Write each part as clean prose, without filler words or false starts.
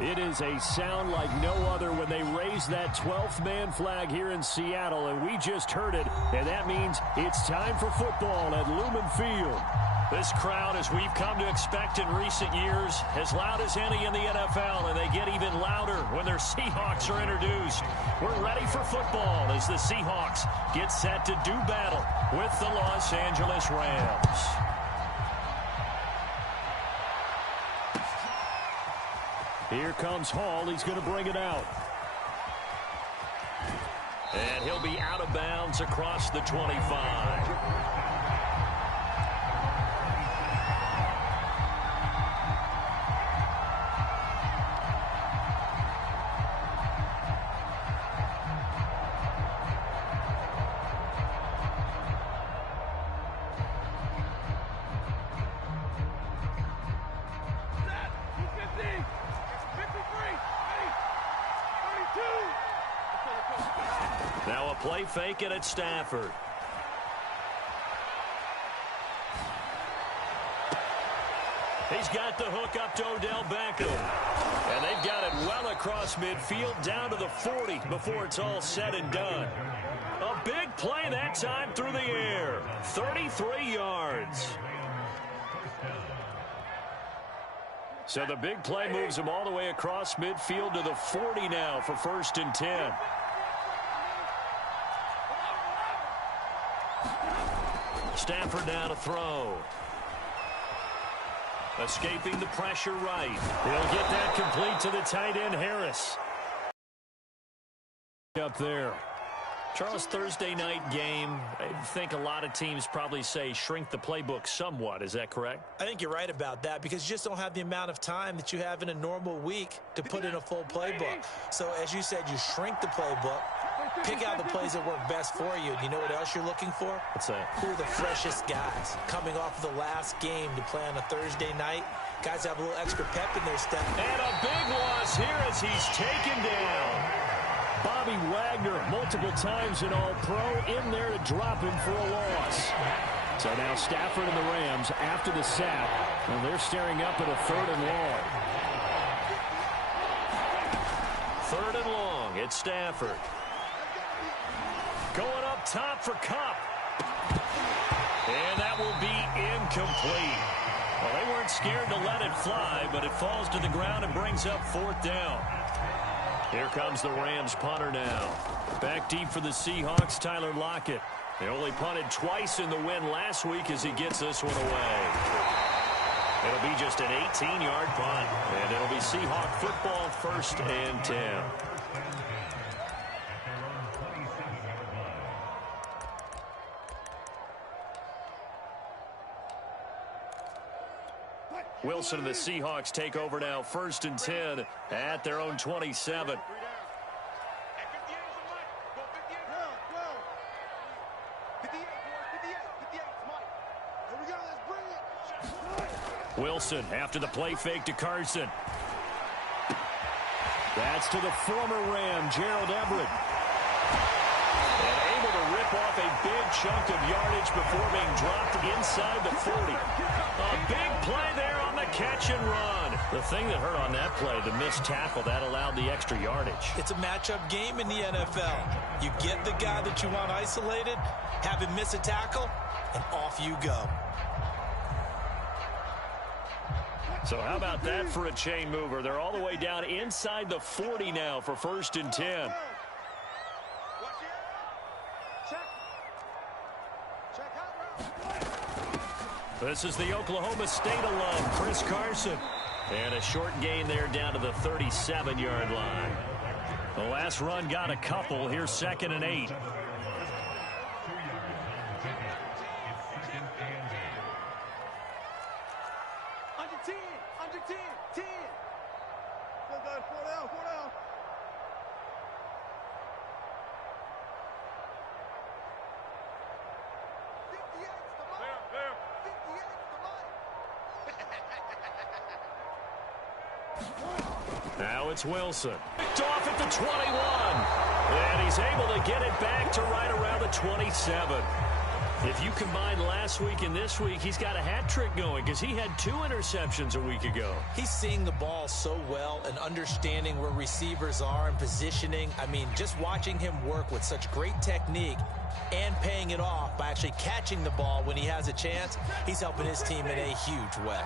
It is a sound like no other when they raise that 12th man flag here in Seattle, and we just heard it, and that means it's time for football at Lumen Field. This crowd, as we've come to expect in recent years, as loud as any in the NFL, and they get even louder when their Seahawks are introduced. We're ready for football as the Seahawks get set to do battle with the Los Angeles Rams. Here comes Hall. He's going to bring it out. And he'll be out of bounds across the 25. Now a play fake it at Stafford. He's got the hook up to Odell Beckham. And they've got it well across midfield down to the 40 before it's all said and done. A big play that time through the air. 33 yards. So the big play moves him all the way across midfield to the 40 now for 1st and 10. Stafford now to throw. Escaping the pressure right. He'll get that complete to the tight end, Harris. Up there. Charles, Thursday night game, I think a lot of teams probably say shrink the playbook somewhat. Is that correct? I think you're right about that because you just don't have the amount of time that you have in a normal week to put in a full playbook. So as you said, you shrink the playbook, pick out the plays that work best for you. You know what else you're looking for? What's that? Who are the freshest guys coming off of the last game to play on a Thursday night? Guys have a little extra pep in their step. And a big loss here as he's taken down. Bobby Wagner, multiple times in All-Pro, in there to drop him for a loss. So now Stafford and the Rams after the sack, and they're staring up at a 3rd and long. 3rd and long. It's Stafford. Going up top for Kupp. And that will be incomplete. Well, they weren't scared to let it fly, but it falls to the ground and brings up 4th down. Here comes the Rams punter now. Back deep for the Seahawks, Tyler Lockett. They only punted twice in the win last week as he gets this one away. It'll be just an 18-yard punt, and it'll be Seahawk football 1st and 10. Wilson and the Seahawks take over now, 1st and 10 at their own 27. Wilson after the play fake to Carson. That's to the former Ram, Gerald Everett. And able to rip off a big chunk of yardage before being dropped inside the 40. A big play there on the catch and run. The thing that hurt on that play, the missed tackle, that allowed the extra yardage. It's a matchup game in the NFL. You get the guy that you want isolated, have him miss a tackle, and off you go. So how about that for a chain mover? They're all the way down inside the 40 now for 1st and 10. This is the Oklahoma State alum, Chris Carson. And a short gain there down to the 37-yard line. The last run got a couple. Here's 2nd and 8. Now it's Wilson. Picked off at the 21. And he's able to get it back to right around the 27. If you combine last week and this week, he's got a hat trick going because he had 2 interceptions a week ago. He's seeing the ball so well and understanding where receivers are and positioning. I mean, just watching him work with such great technique and paying it off by actually catching the ball when he has a chance, he's helping his team in a huge way.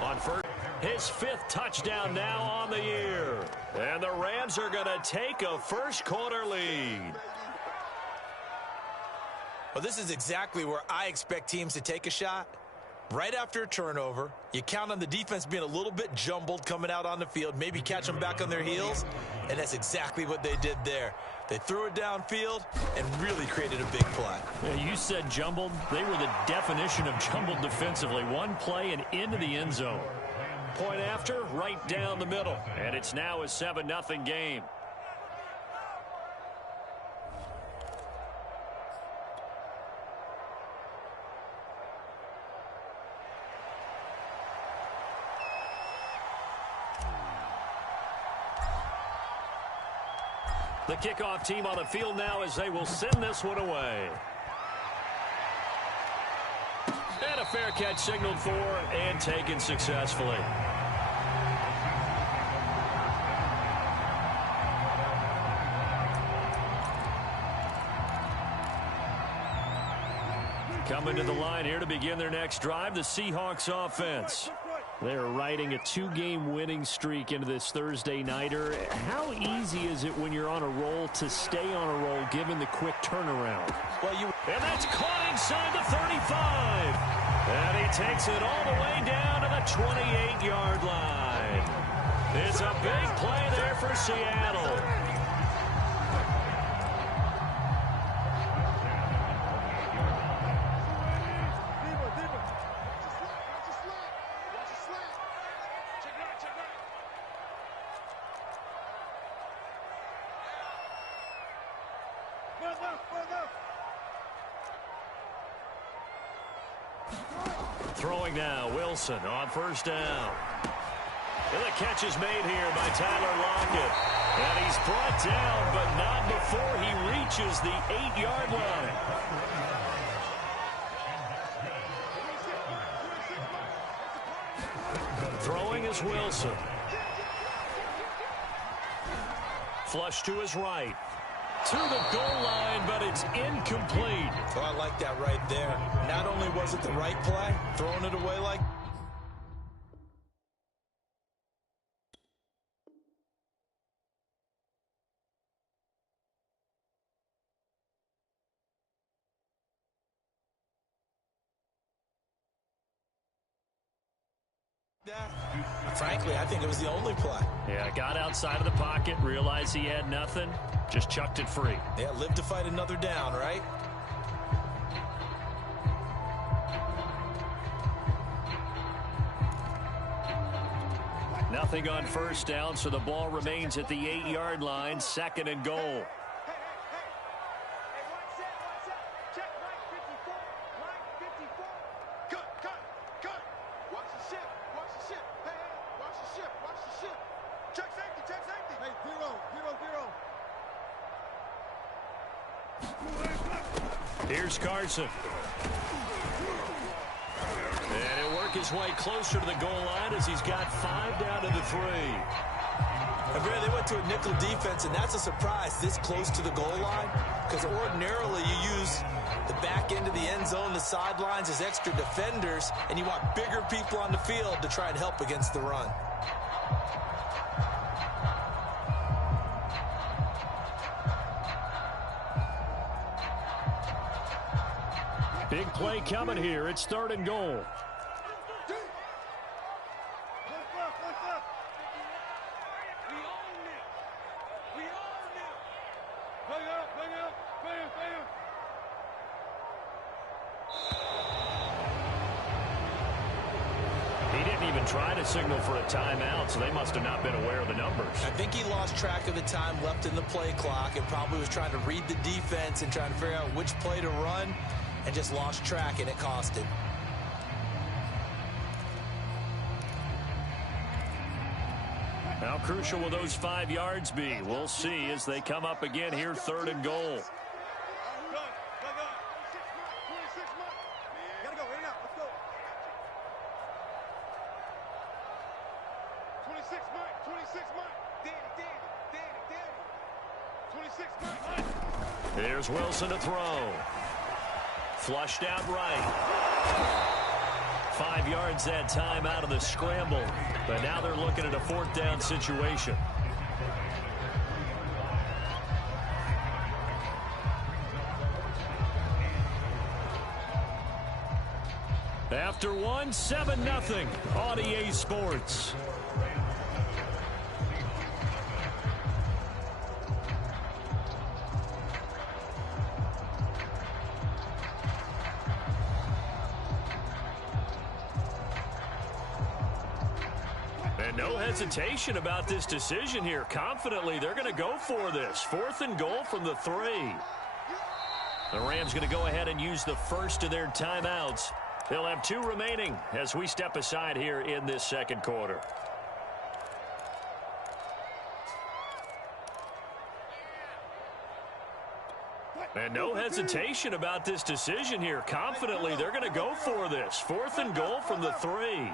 On first, his 5th touchdown now on the year. And the Rams are going to take a first-quarter lead. Well, this is exactly where I expect teams to take a shot. Right after a turnover, you count on the defense being a little bit jumbled coming out on the field, maybe catch them back on their heels, and that's exactly what they did there. They threw it downfield and really created a big play. Yeah, you said jumbled. They were the definition of jumbled defensively. One play and into the end zone. Point after, right down the middle. And it's now a 7-0 game. The kickoff team on the field now as they will send this one away. And a fair catch signaled for and taken successfully. Coming to the line here to begin their next drive, the Seahawks offense. They're riding a 2-game winning streak into this Thursday nighter. How easy is it when you're on a roll to stay on a roll given the quick turnaround? And that's caught inside the 35. And he takes it all the way down to the 28-yard line. It's a big play there for Seattle. Throwing now, Wilson on first down. And the catch is made here by Tyler Lockett. And he's brought down, but not before he reaches the 8-yard line. Throwing is Wilson. Flush to his right. To the goal line, but it's incomplete. Oh, I like that right there. Not only was it the right play, throwing it away like that. Frankly, I think it was the only play. Yeah, got outside of the pocket, realized he had nothing, just chucked it free. Yeah, live to fight another down, right? Nothing on first down, so the ball remains at the 8-yard line, 2nd and goal. Here's Carson. And he'll work his way closer to the goal line as he's got 5 down to the 3. And Brad, they went to a nickel defense, and that's a surprise this close to the goal line, because ordinarily you use the back end of the end zone, the sidelines as extra defenders, and you want bigger people on the field to try and help against the run. Big play coming here. It's 3rd and goal. He didn't even try to signal for a timeout, so they must have not been aware of the numbers. I think he lost track of the time left in the play clock and probably was trying to read the defense and trying to figure out which play to run, and just lost track, and it cost him. How crucial will those 5 yards be? We'll see as they come up again here, 3rd and goal. Here's Wilson to throw. Flushed out right. 5 yards that time out of the scramble. But now they're looking at a 4th down situation. After one, 7-0 on EA Sports. And no hesitation about this decision here. Confidently, they're going to go for this. 4th and goal from the 3. The Rams going to go ahead and use the first of their timeouts. They'll have 2 remaining as we step aside here in this 2nd quarter. And no hesitation about this decision here. Confidently, they're going to go for this. 4th and goal from the 3.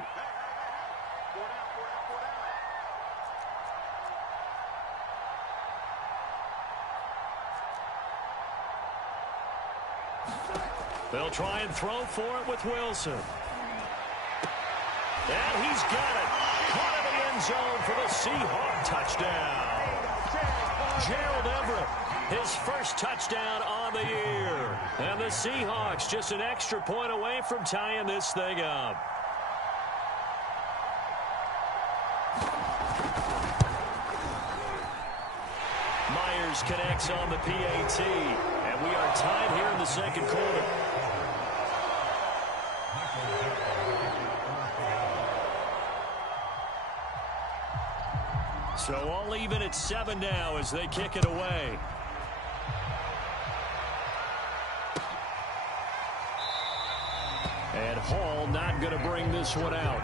They'll try and throw for it with Wilson. And he's got it. Caught in the end zone for the Seahawk touchdown. Gerald Everett, his first touchdown on the year. And the Seahawks just an extra point away from tying this thing up. Myers connects on the PAT. And we are tied here in the 2nd quarter. So all even at 7 now as they kick it away. And Hall not going to bring this one out.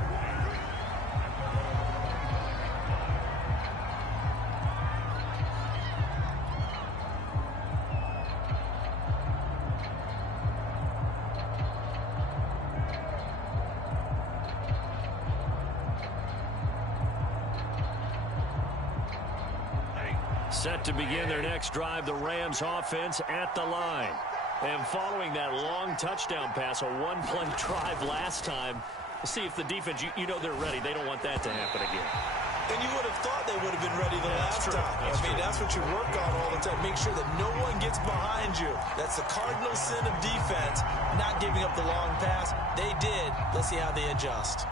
Set to begin their next drive, the Rams offense at the line. And following that long touchdown pass, a 1-play drive last time, see if the defense, you know they're ready. They don't want that to happen again. And you would have thought they would have been ready the last time. That's what you work on all the time. Make sure that no one gets behind you. That's the cardinal sin of defense, not giving up the long pass. They did. Let's see how they adjust.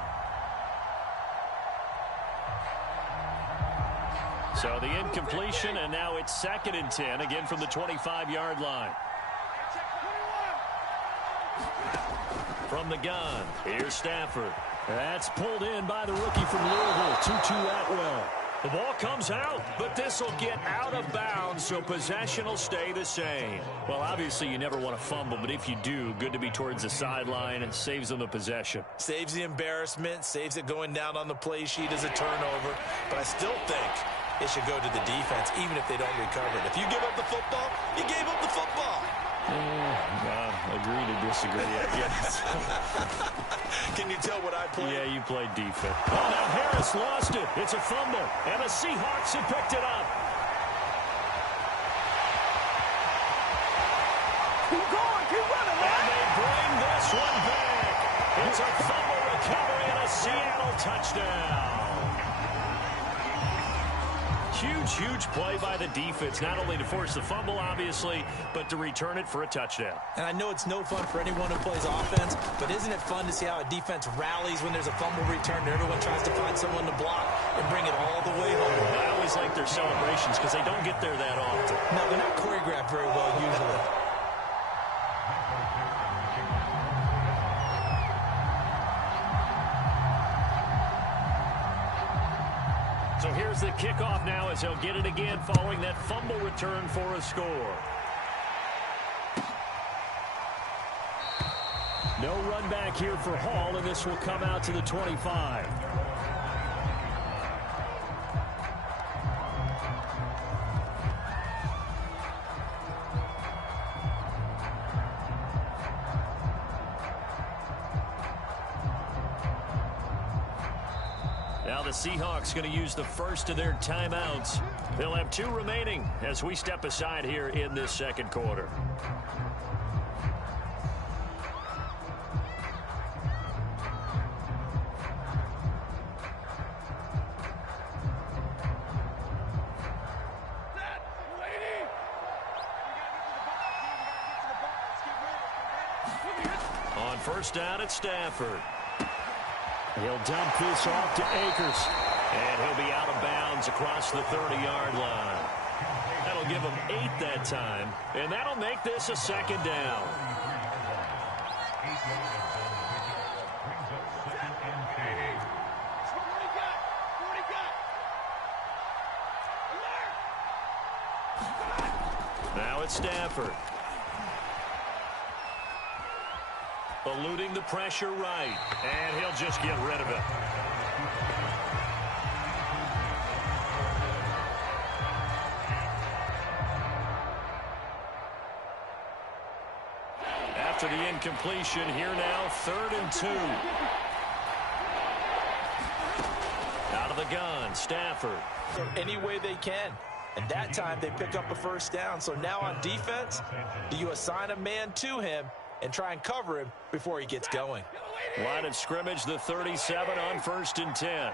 So the incompletion, and now it's 2nd and 10, again from the 25-yard line. From the gun, here's Stafford. That's pulled in by the rookie from Louisville, Tutu Atwell. The ball comes out, but this will get out of bounds, so possession will stay the same. Well, obviously you never want to fumble, but if you do, good to be towards the sideline and saves them the possession. Saves the embarrassment, saves it going down on the play sheet as a turnover, but I still think it should go to the defense, even if they don't recover it. If you give up the football, you gave up the football. Agree to disagree, I guess. Can you tell what I played? Yeah, you played defense. Oh, now Harris lost it. It's a fumble, and the Seahawks have picked it up. Keep going, keep running, man. And they bring this one back. It's a fumble recovery and a Seattle touchdown. Huge play by the defense, not only to force the fumble, obviously, but to return it for a touchdown. And I know it's no fun for anyone who plays offense, but isn't it fun to see how a defense rallies when there's a fumble return and everyone tries to find someone to block and bring it all the way home? I always like their celebrations because they don't get there that often. No, they're not choreographed very well usually. So here's the kickoff now as he'll get it again following that fumble return for a score. No run back here for Hall, and this will come out to the 25. the Seahawks going to use the first of their timeouts. They'll have 2 remaining as we step aside here in this second quarter. On first down, it's Stafford. He'll dump this off to Akers. And he'll be out of bounds across the 30-yard line. That'll give him 8 that time, and that'll make this a second down. Now it's Stafford. Eluding the pressure right, and he'll just get rid of it. After the incompletion, here now, 3rd and 2. Out of the gun, Stafford. Any way they can. And that time they pick up a first down. So now on defense, do you assign a man to him and try and cover him before he gets going? Line of scrimmage, the 37 on 1st and 10.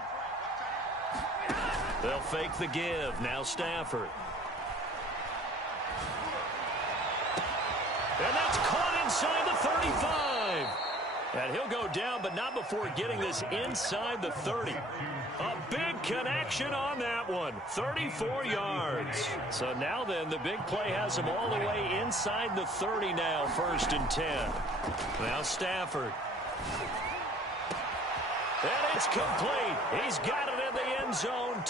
They'll fake the give. Now Stafford. And that's caught inside the 35. And he'll go down, but not before getting this inside the 30. A big connection on that one. 34 yards. So now then, the big play has him all the way inside the 30 now, 1st and 10. Now Stafford. And it's complete. He's got it in the end zone.